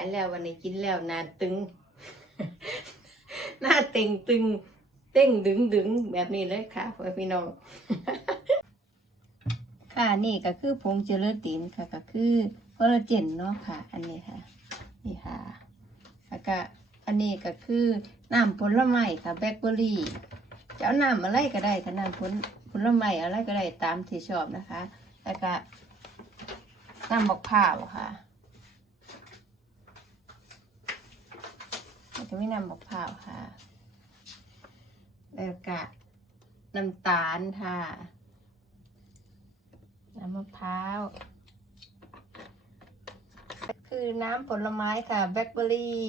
ายแล้ววันนี้กินแล้วหนาตึง หน้าเต็งตึง เต้งดึงดึงแบบนี้เลยค่ะพ่อพี่น้อง ค่ะนี่ก็คือผงเจลาตินค่ะ ก็คือคอลลาเจนเนาะค่ะ อันนี้ค่ะ นี่ค่ะแล้วก็อันนี้ก็คือน้ำผลไม้ค่ะแบล็คเบอร์รี่จะเอาน้ำอะไรก็ได้ค่ะน้ำผลผลไม้อะไรก็ได้ตามที่ชอบนะคะ แล้วก็น้ำมะพร้าวค่ะ จะไม่นำมะพร้าวค่ะ แล้วก็น้ำตาลค่ะ น้ำมะพร้าว คือน้ำผลไม้ค่ะ แบล็คเบอร์รี่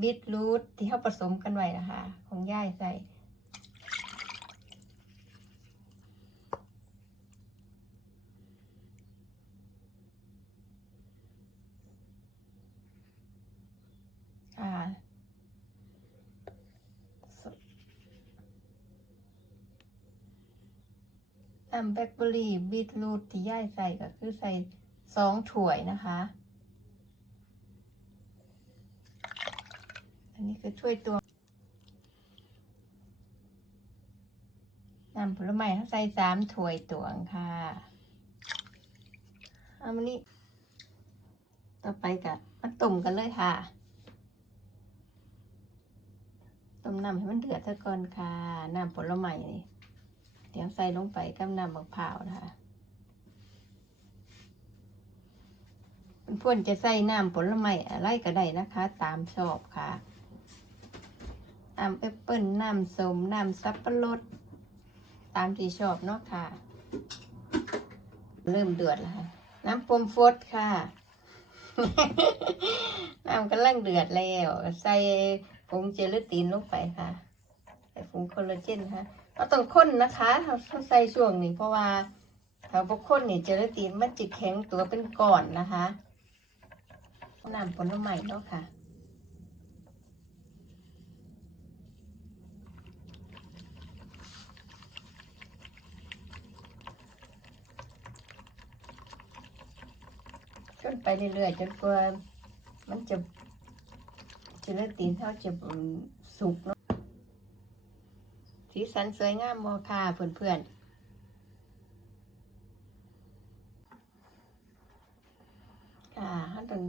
บีทรูทที่เขาผสมกันไว้นะคะ ของย่ายใส่ ค่ะ น้ำแบล็คเบอร์รี่บีทรูทที่ย่ายใส่ก็คือใส่สองถ้วยนะคะ อันนี้คือถ้วยตัวน้ำผลไม้เขาใส่สามถ้วยตวงค่ะเอามานี่ต่อไปกับมาต้มกันเลยค่ะต้มน้ำให้มันเดือดซะก่อนค่ะ น้ำผลไม้นี่ เดี๋ยวใส่ลงไปกับน้ำมะพร้าวนะคะเพื่อนจะใส่น้ำผลไม้อะไรก็ได้นะคะ ตามชอบค่ะน้ำแอปเปิ้ลน้ำส้มน้ำสับปะรด ตามที่ชอบเนาะค่ะ เริ่มเดือดแล้วค่ะ น้ำปมฟดค่ะ น้ำกำลังเดือดแล้ว ใส่ผงเจลาตินลงไปค่ะ ใส่ผงคอลลาเจนค่ะ เราต้องข้นนะคะเราใส่ช่วงนี้เพราะว่าถ้าบกข้นนี่เจลาตินมันจะแข็งตัวเป็นก้อนนะคะน้ำผลไม้เนาะค่ะจนไปเรื่อยๆจนกว่ามันจะเจลาตินเท่าจะสุกเนาะ สีสันสวยงามโมค่ะเพื่อนๆ ค่ะถ้าตอน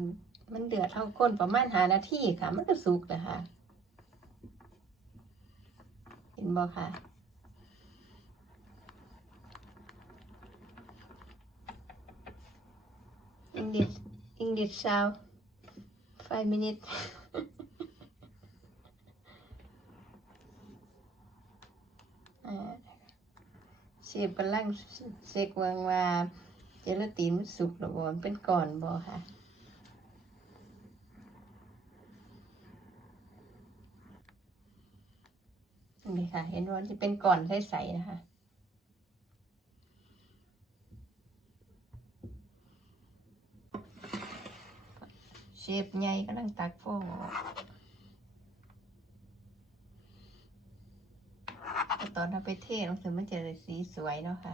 มันเดือดเท่าก้นประมาณหานาทีค่ะ มันก็สุกแล้วค่ะ เห็นบ่ค่ะ English English sound five minutes เชฟกำลังเช็ควังว่าเจลาตินมันสุกหรือบ่มันเป็นก้อนบ่ค่ะนี่ค่ะ เห็นว่าจะเป็นก้อนใสๆนะคะเชฟใหญ่กำลังตักฟองออกแตอนเราไปเทลงถึงมันจะสีสวยเนาะค่ะ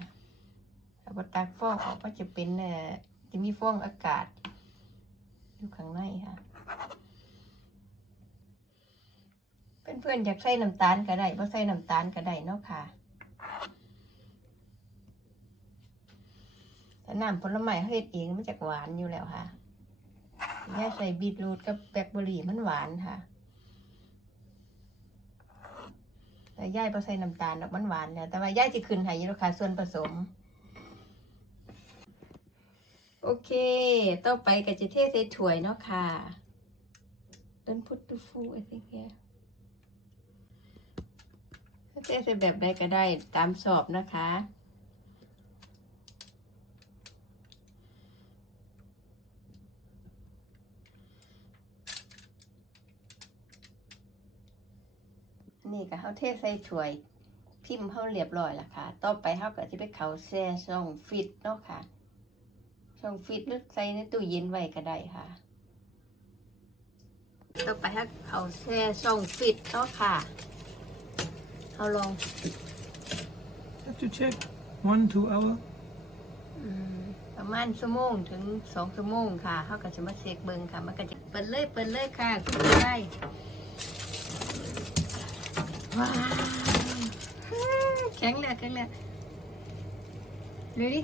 แล้วพอตักฟองออกก็จะเป็นเอ่อจะมีฟองอากาศ อยู่ข้างในค่ะ เพื่อนๆอยากใส่น้ำตาลก็ได้เพราใส่น้ำตาลก็ได้เนาะค่ะแต่น้ำผลไม้เขาเฮ็ดเองมันจะหวานอยู่แล้วค่ะย่าใส่บีทรูทกับแบล็คเบอร์รี่มันหวานค่ะ แต่ย่ายพอใส่น้ำตาลดอกมันหวานเนี่ยแต่ว่าย่ายจะขึ้นให้อยูราคาส่วนผสม โอเค ต่อไปก็จะเทใส่ถ้วยเนาะค่ะ Don't put the food I think here เทใส่แบบใดก็ได้ตามสอบนะคะ นี่ก็เขาเทใส่ถ้วย พิมพ์เขาเรียบร้อยแล้วค่ะ ต่อไปเขาก็จะไปเขาแช่ช่องฟิตเนาะค่ะ ช่องฟิตหรือใส่ในตู้เย็นไว้ก็ได้ค่ะ ต่อไปเขาเขาแช่ช่องฟิตเนาะค่ะเอาลอง Have to check one, two hour. อืมประมาณชั่วโมงถึงสองชั่วโมงค่ะเขาก็จะมาเสกเบิงค่ะ มันก็จะเปิดเลยเปิดเลยค่ะคุณผู้ชาย ว้าวแข็งเลยแข็งเลยดูดิ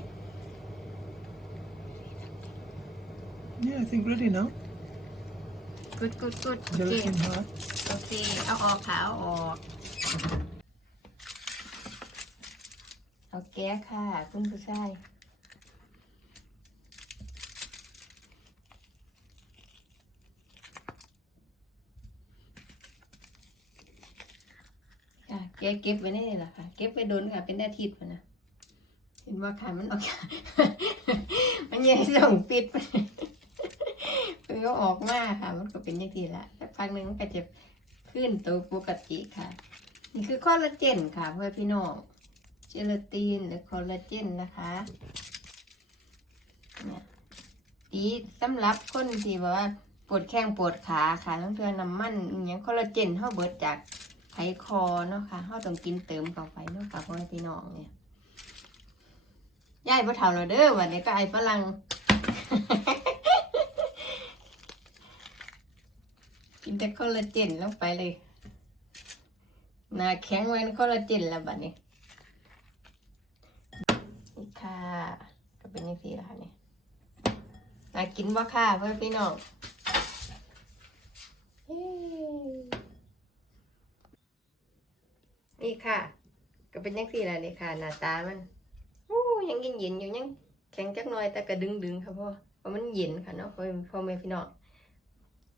Yeah, I think ready now. กุดกุดกุดโอเค Gelatin hot. โอเค เอาออกค่ะ เอาออกเอาแก้ค่ะ คุณผู้ชาย แกเก็บไว้นี่แหละค่ะ เก็บไว้โดนค่ะ เป็นอาทิตย์พุ่นะเห็นว่าค่ะมันออก มันยังส่งปิดไปมันก็ออกมาค่ะ มันก็เป็นอย่างที่ละสักพักหนึ่งมันก็จะขึ้นตัวปกติค่ะ นี่คือคอลลาเจนค่ะ เพื่อพี่น้องเจลาตินหรือคอลลาเจนนะคะเนี่ยดีสำหรับคนที่แบบว่าปวดแข้งปวดขาค่ะต้องเพื่อน้ำมันอย่างคอลลาเจนเขาเบิดจาก ไขคอเนาะค่ะเขาต้องกินเติมเข้าไปเนาะค่ะพ่อแม่พี่น้องเนี่ยยายพ่อเฒ่าเราเด้อวันนี้ก็ไอ้ฝรั่งกินแต่คอลลาเจนลงไปเลยหน้าแข็งไว้นคอลลาเจนแล้วบัดนี้นี่ค่ะก็เป็นยังสี่ละค่ะเนี่ยน่ากินบ่ค่ะเพื่อแม่พี่น้องเฮ้ นี่ค่ะ ก็เป็นยังสี่แหละนี่ค่ะ หน้าตามันโอ้ยังเย็นเย็นๆอยู่ยังแข็งจักหน่อยแต่ก็ดึงดึงๆค่ะพ่อเพราะมันเย็นค่ะเนาะพ่อพ่อแม่พี่น้อง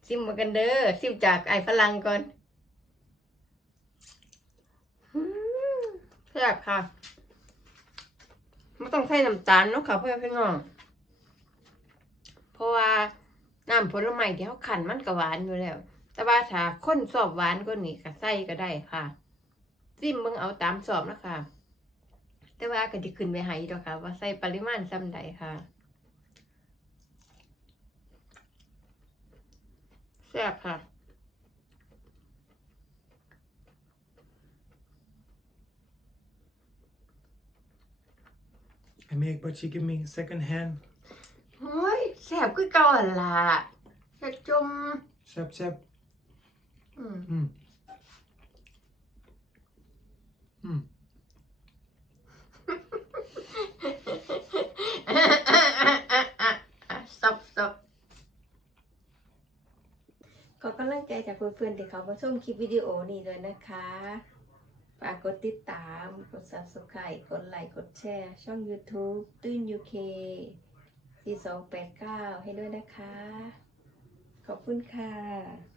ซิมมากันเด้อซิมจากไอ้ฝรั่งก่อนแซ่บค่ะไม่ต้องใส่น้ำตาลเนาะค่ะพ่อแม่พี่น้องเพราะว่าน้ำผลไม้ที่เขาขันมันก็หวานอยู่แล้ว แต่ว่าถ้าคนชอบหวานก็นี่ก็ใส่ก็ได้ค่ะ ซิมเบิ่งเอาตามสอบนะคะ แต่ว่าก็จะขึ้นไปให้ดอกค่ะ ว่าใส่ปริมาณซ้ำใดค่ะแซ่บค่ะ I make, but she give me second hand. โอ้ยแซ่บคือเก่าหั่นล่ะเฮ็ดจม Sep, sep. อืม Mm. Mm. สต็อป สต็อปขอกำลังใจจากเพื่อนๆที่เขามาชมคลิปวิดีโอนี้ด้วยนะคะฝากกดติดตาม กด subscribe กดไลค์ กดแชร์ ช่อง YouTube ตื้น UK 4289 ให้ด้วยนะคะ ขอบคุณค่ะ